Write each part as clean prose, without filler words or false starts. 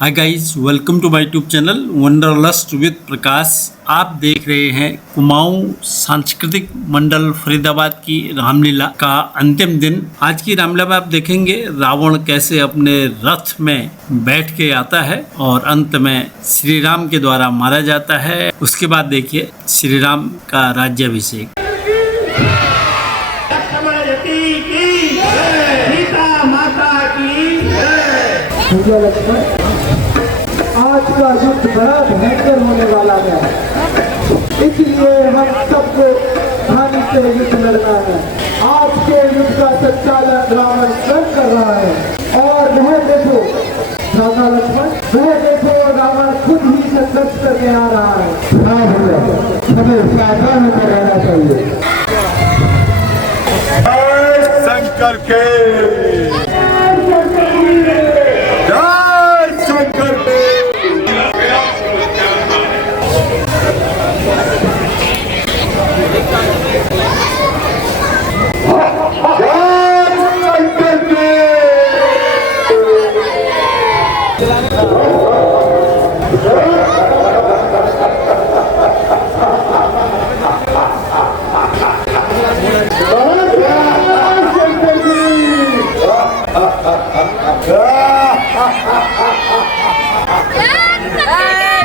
Hi guys, welcome to my YouTube channel wanderlust with Prakash. आप देख रहे हैं कुमाऊं सांस्कृतिक मंडल फरीदाबाद की रामलीला का अंतिम दिन। आज की रामलीला में आप देखेंगे रावण कैसे अपने रथ में बैठ के आता है और अंत में श्री राम के द्वारा मारा जाता है। उसके बाद देखिए श्री राम का राज्याभिषेक। आज का युद्ध बड़ा भयंकर होने वाला है, इसलिए हम सबको ध्यान से युद्ध लड़ना है। आज के युद्ध का संचालन रावण स्वयं कर रहा है और वह देखो राजा लक्ष्मण, वह देखो रावण खुद ही संघर्ष करके आ रहा है। हमें सावधान होकर रहना चाहिए। शंकर के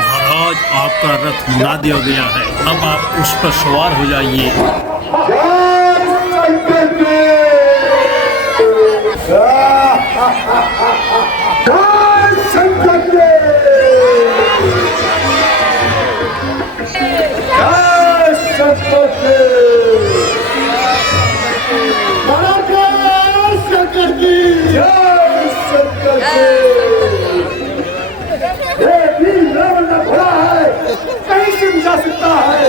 महाराज, आपका रथ मिला दिया गया है, अब आप उस पर सवार हो जाइए। जा सकता है।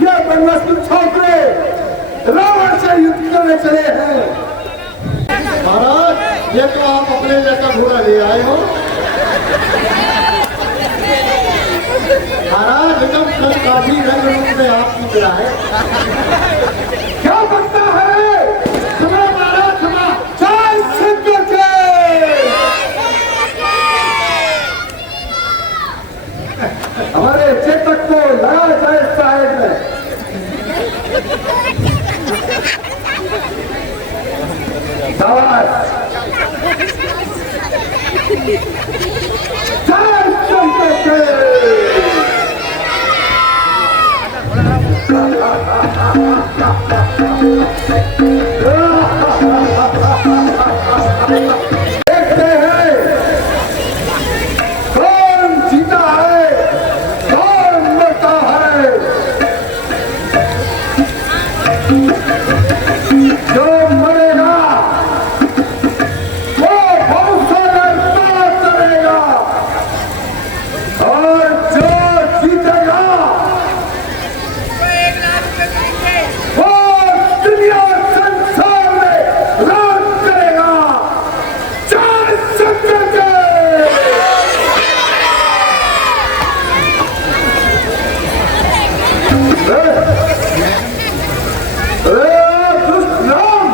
ये बनवास तुम छोकरे रावण से युद्ध करने चले हैं। महाराज, ये तो आप अपने जैसा घोड़ा ले आए हो। महाराज, एकदम कल काफी रंग रूप में आप निकला है। क्या बनता है? क्षमा महाराज, क्षमा। जय शंकर के। हमारे चेतक को लगा जाए साइड में। जय शंकर के। देखते हैं कौन जीता है, कौन मरता है। जो मरेगा वो बहुसागर पार करेगा और जो जीतेगा वो दुनिया संसार में राज करेगा। जय शंकर के। दुष्ट राम,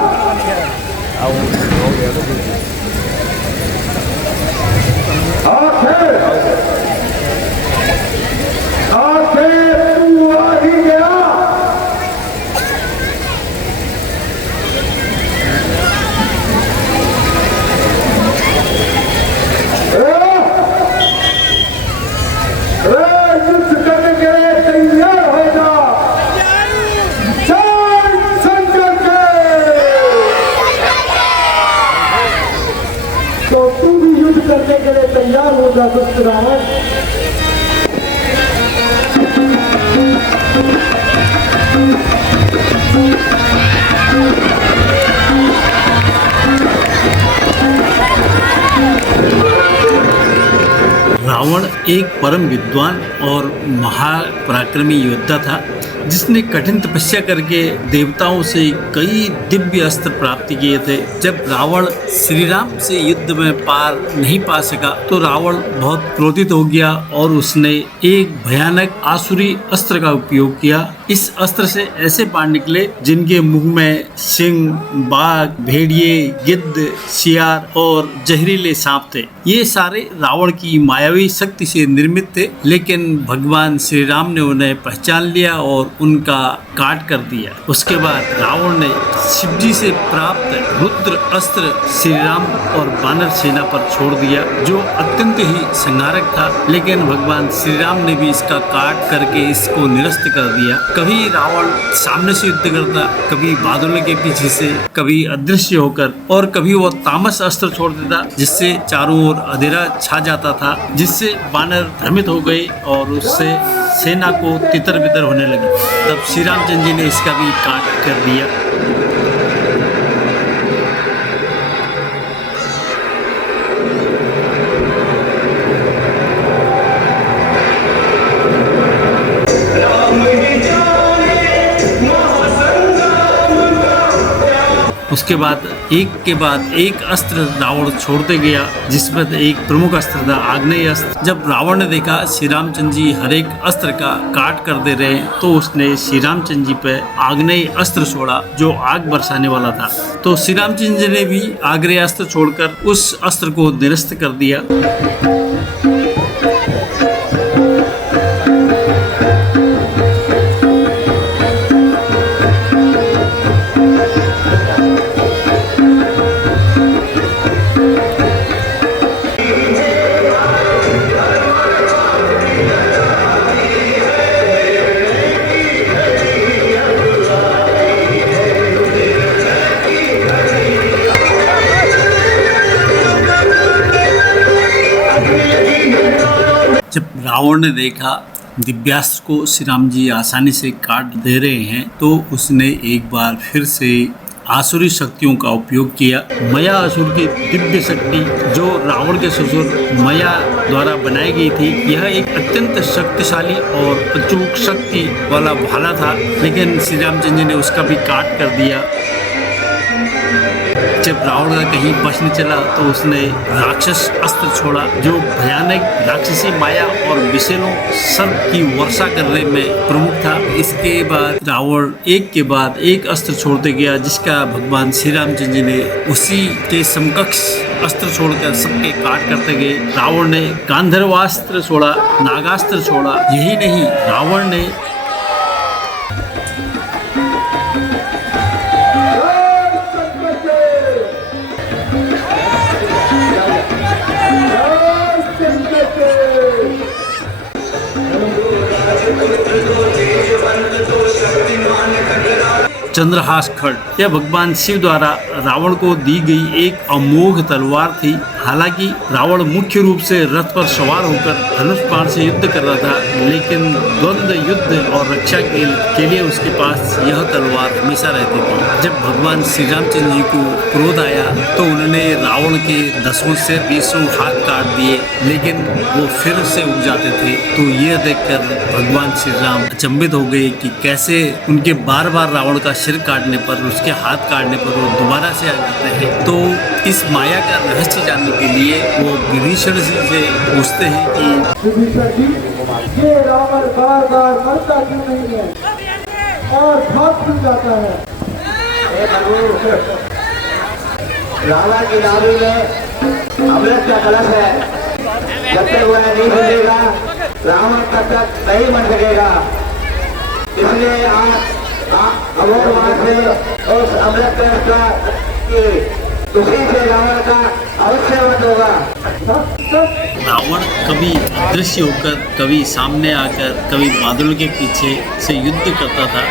आखिर तू आ ही गया। युद्ध करने के लिए तैयार हो जा। जय शंकर के। तो तू भी युद्ध करने के लिए तैयार हो जा दुष्ट रावण। रावण एक परम विद्वान और महापराक्रमी योद्धा था। जिसने कठिन तपस्या करके देवताओं से कई दिव्य अस्त्र प्राप्त किए थे। जब रावण श्री राम से युद्ध में पार नहीं पा सका तो रावण बहुत क्रोधित हो गया और उसने एक भयानक आसुरी अस्त्र का उपयोग किया। इस अस्त्र से ऐसे बाण निकले जिनके मुंह में सिंह, बाघ, भेड़िए, गिद्ध, शियार और जहरीले सांप थे। ये सारे रावण की मायावी शक्ति से निर्मित थे, लेकिन भगवान श्री राम ने उन्हें पहचान लिया और उनका काट कर दिया। उसके बाद रावण ने शिवजी से प्राप्त रुद्र अस्त्र श्री राम और वानर सेना पर छोड़ दिया, जो अत्यंत ही संहारक था। लेकिन भगवान श्री राम ने भी इसका काट करके इसको निरस्त कर दिया। कभी रावण सामने से युद्ध करता, कभी बादलों के पीछे से, कभी अदृश्य होकर, और कभी वो तामस अस्त्र छोड़ देता जिससे चारों ओर अंधेरा छा जाता था, जिससे वानर भ्रमित हो गए और उससे सेना को तितर बितर होने लगी। तब श्री रामचंद्र जी ने इसका भी काट कर दिया। उसके बाद एक अस्त्र रावण छोड़ते गया, जिसमें एक प्रमुख अस्त्र था आग्नेय अस्त्र। जब रावण ने देखा श्री रामचंद्र जी हर एक अस्त्र का काट कर दे रहे हैं, तो उसने श्री रामचंद्र जी पे आग्नेय अस्त्र छोड़ा जो आग बरसाने वाला था। तो श्री रामचंद्र जी ने भी आग्नेय अस्त्र छोड़कर उस अस्त्र को निरस्त कर दिया। जब रावण ने देखा दिव्यास्त्र को श्री राम जी आसानी से काट दे रहे हैं, तो उसने एक बार फिर से आसुरी शक्तियों का उपयोग किया। मया असुर की दिव्य शक्ति जो रावण के ससुर मया द्वारा बनाई गई थी, यह एक अत्यंत शक्तिशाली और अचूक शक्ति वाला भाला था, लेकिन श्री रामचंद्र जी ने उसका भी काट कर दिया। जब रावण का कहीं बच नहीं चला तो उसने राक्षस अस्त्र छोड़ा, जो भयानक राक्षसी माया और विषैलों सर्प की वर्षा करने में प्रमुख था। इसके बाद रावण एक के बाद एक अस्त्र छोड़ते गया, जिसका भगवान श्री रामचंद्र जी ने उसी के समकक्ष अस्त्र छोड़कर सबके काट करते गए। रावण ने गांधर्वास्त्र छोड़ा, नागास्त्र छोड़ा। यही नहीं, रावण ने चंद्रहास खड्ग, यह भगवान शिव द्वारा रावण को दी गई एक अमोघ तलवार थी। हालांकि रावण मुख्य रूप से रथ पर सवार होकर धनुष बाण से युद्ध कर रहा था, लेकिन द्वंद्व युद्ध और रक्षा के लिए उसके पास यह तलवार हमेशा रहती थी। जब भगवान श्री रामचंद्र जी को क्रोध आया तो उन्होंने रावण के 10 से 20 हाथ काट दिए, लेकिन वो फिर से उग जाते थे। तो यह देखकर भगवान श्री राम अचंभित हो गए कि कैसे उनके बार बार रावण का सिर काटने पर, उसके हाथ काटने पर वो दोबारा से आ जाते हैं। तो इस माया का रहस्य जानने के लिए वो विभीषण जी से पूछते हैं कि विभीषण जी, ये रावण बार बार मरता क्यों नहीं है और भाग क्यों जाता है? रावण की नाभि में अमृत का कलश है, जब तक वह नहीं बनेगा रावण तब तक नहीं बन सकेगा। इसलिए आज अमोघ मास से उस अमृत का उसी से रावण का अवश्य वध होगा। रावण कभी अदृश्य होकर, कभी सामने आकर, कभी बादल के पीछे से युद्ध करता था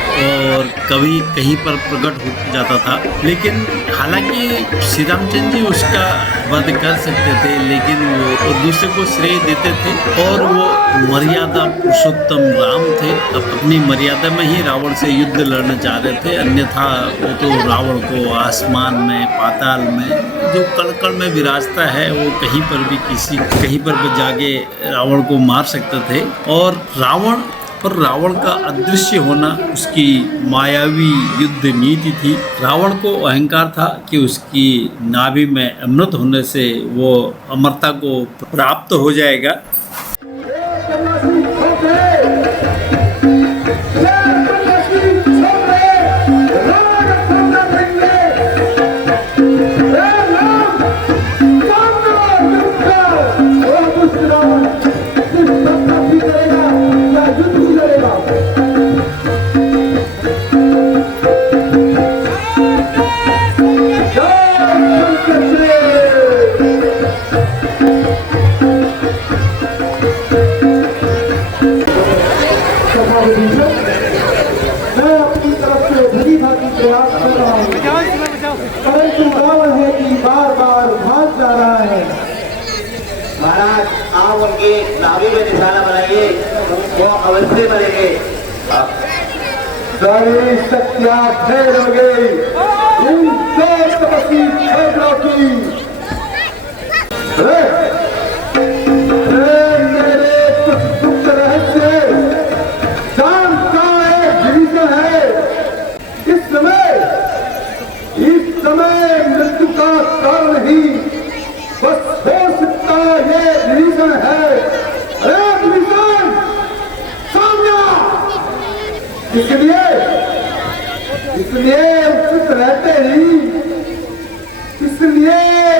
और कभी कहीं पर प्रकट हो जाता था। लेकिन हालांकि श्री रामचंद्र जी उसका वध कर सकते थे, लेकिन वो दूसरे को श्रेय देते थे और वो मर्यादा पुरुषोत्तम राम थे। अब अपनी मर्यादा में ही रावण से युद्ध लड़ना चाह रहे थे, अन्यथा वो तो रावण को आसमान में, पाताल में, जो कण में विराजता है, वो कहीं पर भी जाके रावण को मार सकते थे। और रावण और रावण का अदृश्य होना उसकी मायावी युद्ध नीति थी। रावण को अहंकार था कि उसकी नाभि में अमृत होने से वो अमरता को प्राप्त हो जाएगा। मैं अपनी तरफ से भली भांति प्रयास कर रहा हूँ, परंतु रावण है कि बार बार भाग जा रहा है। महाराज आप उनकी नाभि में निशाना बनाइए, वो अवश्य मरेंगे। सारी शक्तियां फेल हो गई इन दो तपस्वी छेत्रों की। मेरे कुछ गुप्त रहस्य जानता एक डिवीजन है। इस समय मृत्यु का कारण ही बस हो सकता ये डिवीजन है। अरे डिवीजन सामने, इसलिए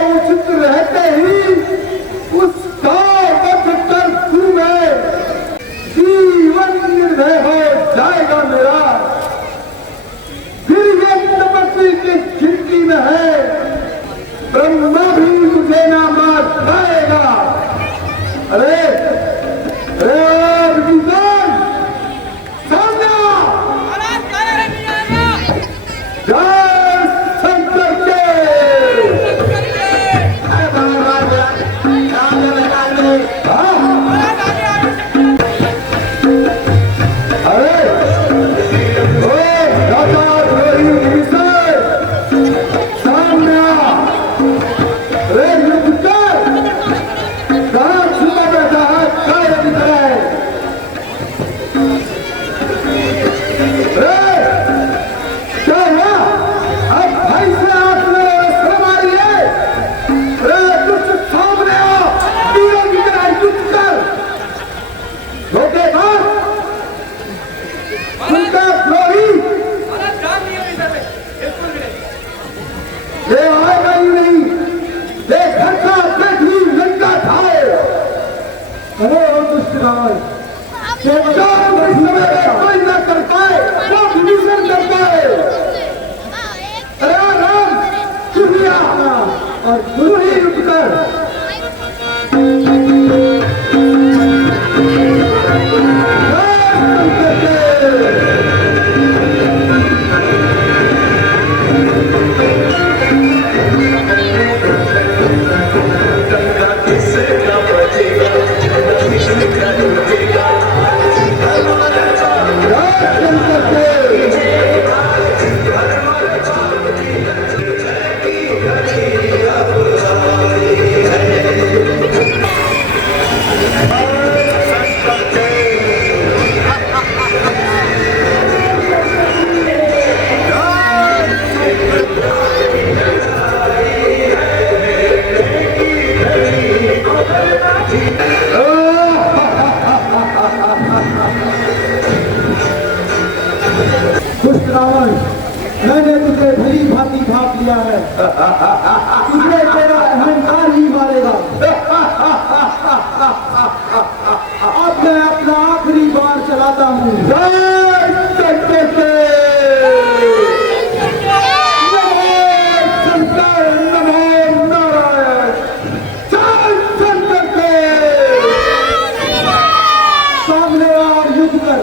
उचित रहते ही उसका वध कर दूं मैं, जीवन निर्भय हो जाएगा मेरा। फिर ये तपस्वी की गिनती में है, ब्रह्मा भी मुझे ना मार पाएगा। अरे विद्वान सामने कोई न कर पाए, वो डिवीजन कर पाए। अरे राम दुनिया और तू ही रुक कर रावण, मैंने तुझे भली भांति भाप लिया है। तुझे तेरा अहंकार ही मारेगा। अब मैं अपना आखिरी बार चलाता हूँ। सामने और युद्ध कर।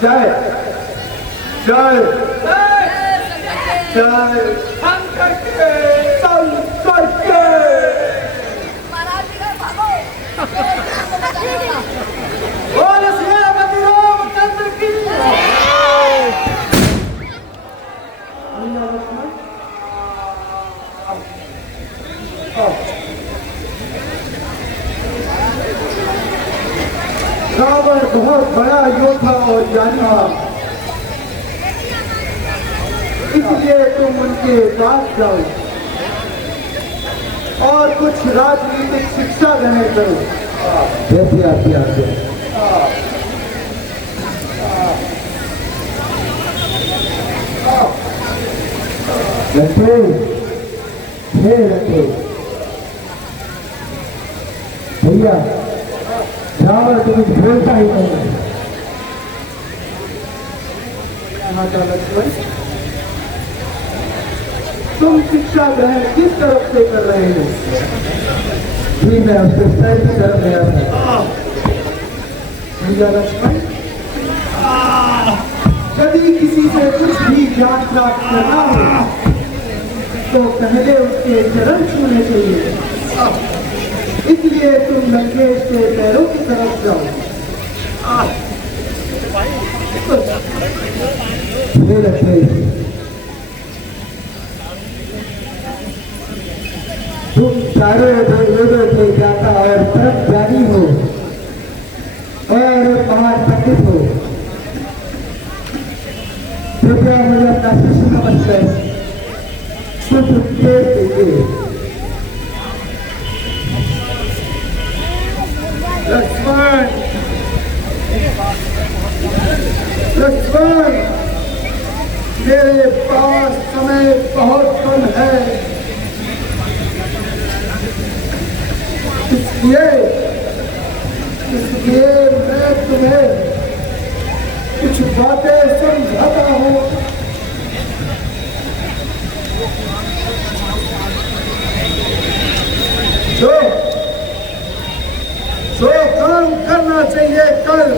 जय जय जय संकट के संकट के बोल सेनापति रामचंद्र की रावण बहुत बड़ा योद्धा और ज्ञानी था, इसलिए तुम उनके पास जाओ और कुछ राजनीतिक शिक्षा ग्रहण करो। जैसे आते आते रखे भैया रावण तुम्हें बोलता ही नहीं। माता लक्ष्मण, तुम शिक्षा ग्रहण किस तरफ से कर रहे हो? जी मैं उसके सही कर गया था। भैया लक्ष्मण, यदि किसी से कुछ भी ज्ञान प्राप्त करना हो तो पहले उसके चरण छूने चाहिए, इसलिए तुम लंकेश के पैरों की तरफ जाओ। तुम चारों वेदों से जाता और परम ज्ञानी हो और महान पंडित हो, कृपया मुझे अपना शिष्य समझकर शुभ उपदेश दीजिए। लक्ष्मण, लक्ष्मण, मेरे पास समय बहुत कम है, इसलिए मैं तुम्हें कुछ बातें समझाता हूँ। जो काम करना चाहिए कल,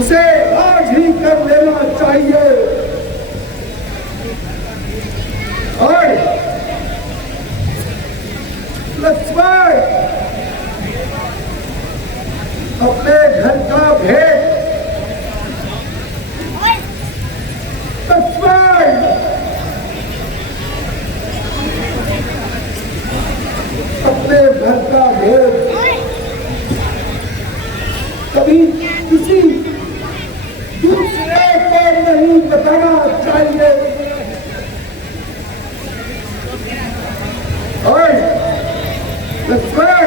उसे आज ही कर लेना चाहिए। और लक्ष्मण, अपने घर का भेद लक्ष्मण, अपने घर का भेद कभी किसी दूसरे को नहीं बताना चाहिए। और लक्ष्मण,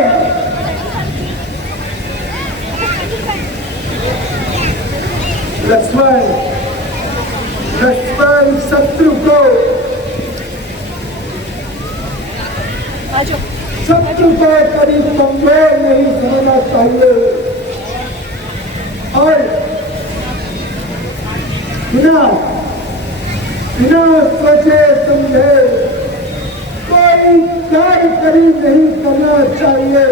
लक्ष्मण, लक्ष्मण शत्रु को कभी कमजोर नहीं समझना चाहिए। और बिना सोचे समझे कोई कार्यकारी नहीं करना चाहिए।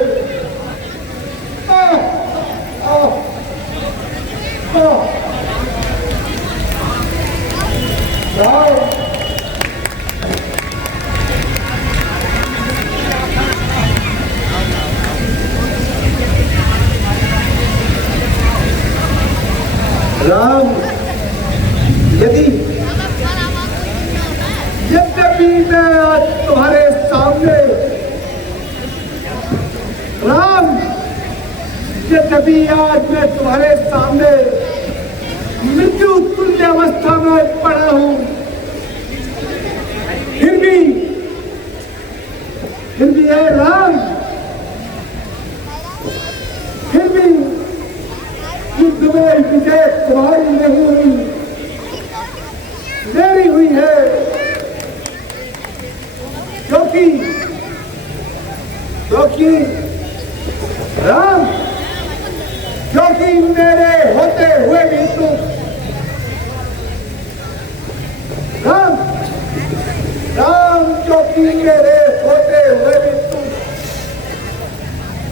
यद्यपि मैं आज तुम्हारे सामने राम, यद्यपि आज मैं तुम्हारे सामने मृत्यु तुल्य अवस्था में पड़ा हूं, फिर भी है राम, फिर भी युद्ध में विजय तुम्हारी नहीं हुई, मेरी हुई है, क्योंकि राम, क्योंकि मेरे होते हुए भी राम, क्योंकि मेरे होते हुए भी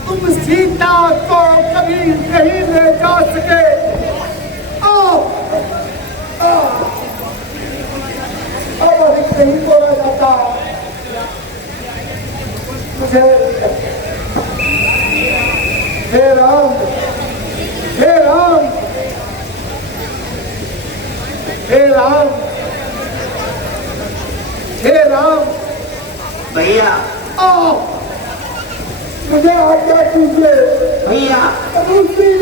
तुम सीता को कभी नहीं ले जा सके। अब अधिक नहीं बोला जाता मुझे। हे राम, हे राम, हे राम, हे राम, भैया मुझे आज्ञा कीजिए भैया। दूसरी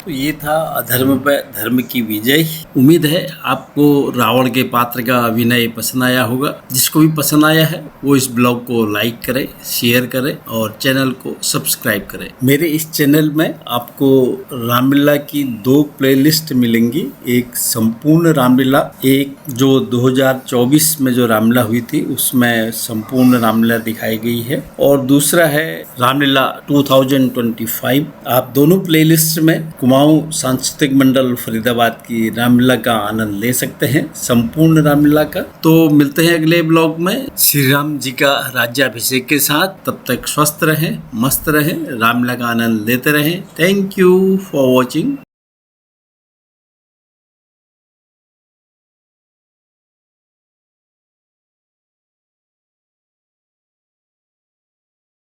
तो ये था अधर्म पर धर्म की विजय। उम्मीद है आपको रावण के पात्र का अभिनय पसंद आया होगा। जिसको भी पसंद आया है वो इस ब्लॉग को लाइक करे, शेयर करे और चैनल को सब्सक्राइब करे। मेरे इस चैनल में आपको रामलीला की 2 प्लेलिस्ट मिलेंगी। एक संपूर्ण रामलीला, एक जो 2024 में जो रामलीला हुई थी उसमें संपूर्ण रामलीला दिखाई गई है, और दूसरा है रामलीला 2025। आप दोनों प्लेलिस्ट में कुमाऊं सांस्कृतिक मंडल फरीदाबाद की रामलीला का आनंद ले सकते हैं, संपूर्ण रामलीला का। तो मिलते हैं अगले ब्लॉग में श्री राम जी का राज्याभिषेक के साथ। तब तक स्वस्थ रहें, मस्त रहें, रामलीला का आनंद लेते रहें। Thank you for watching.